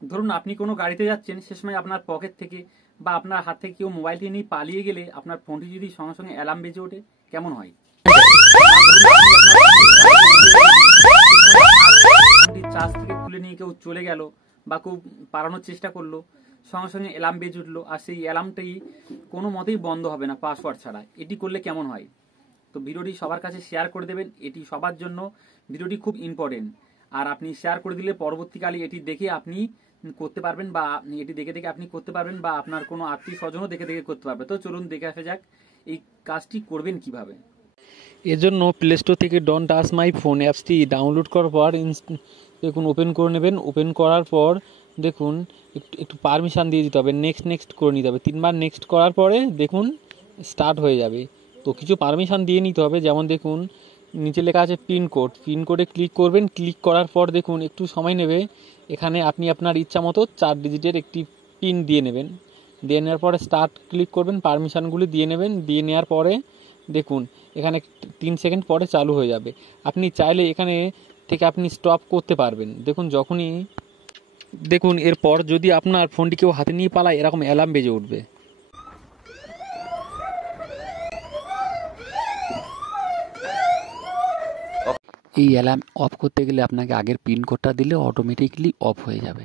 ধরুন আপনি কোনো গাড়িতে যাচ্ছেন, সে সময় আপনার পকেট থেকে বা আপনার হাত থেকে কেউ মোবাইলটি নিয়ে পালিয়ে গেলে আপনার ফোনটি যদি সঙ্গে সঙ্গে অ্যালার্ম বেজে ওঠে কেমন হয়? ফোনটি চার্জ থেকে খুলে নিয়ে কেউ চলে গেল বা কেউ পালানোর চেষ্টা করলো, সঙ্গে সঙ্গে অ্যালার্ম বেজে উঠলো, আর সেই অ্যালার্মটি কোনো মতেই বন্ধ হবে না পাসওয়ার্ড ছাড়া। এটি করলে কেমন হয়? তো ভিডিওটি সবার কাছে শেয়ার করে দেবেন, এটি সবার জন্য ভিডিওটি খুব ইম্পর্টেন্ট। আর আপনি শেয়ার করে দিলে পরবর্তীকালে এটি দেখে আপনি করতে পারবেন, বা এটি দেখে দেখে আপনি করতে পারবেন, বা আপনার কোনো আত্মীয় স্বজনও দেখে দেখে করতে পারবে। তো চলুন দেখে আসা যাক এই কাজটি করবেন কিভাবে। এজন্য প্লে স্টোর থেকে ডোন্ট টাচ মাই ফোন অ্যাপসটি ডাউনলোড করার পর দেখুন ওপেন করে নেবেন। ওপেন করার পর দেখুন একটু পারমিশন দিয়ে দিতে হবে, নেক্সট করে নিতে হবে। 3বার নেক্সট করার পরে দেখুন স্টার্ট হয়ে যাবে। তো কিছু পারমিশন দিয়ে নিতে হবে, যেমন দেখুন নিচে লেখা আছে পিনকোডে ক্লিক করবেন। ক্লিক করার পর দেখুন একটু সময় নেবে, এখানে আপনি আপনার ইচ্ছা মতো 4 ডিজিটের একটি পিন দিয়ে নেবেন। দিয়ে নেওয়ার পরে স্টার্ট ক্লিক করবেন, পারমিশনগুলি দিয়ে নেবেন। দিয়ে নেওয়ার পরে দেখুন এখানে 3 সেকেন্ড পরে চালু হয়ে যাবে। আপনি চাইলে এখানে থেকে আপনি স্টপ করতে পারবেন। দেখুন এরপর যদি আপনার ফোনটি কেউ হাতে নিয়ে পালায়, এরকম অ্যালার্ম বেজে উঠবে। এই অ্যালার্ম অফ করতে গেলে আপনাকে আগের পিন কোডটা দিলে অটোমেটিকলি অফ হয়ে যাবে।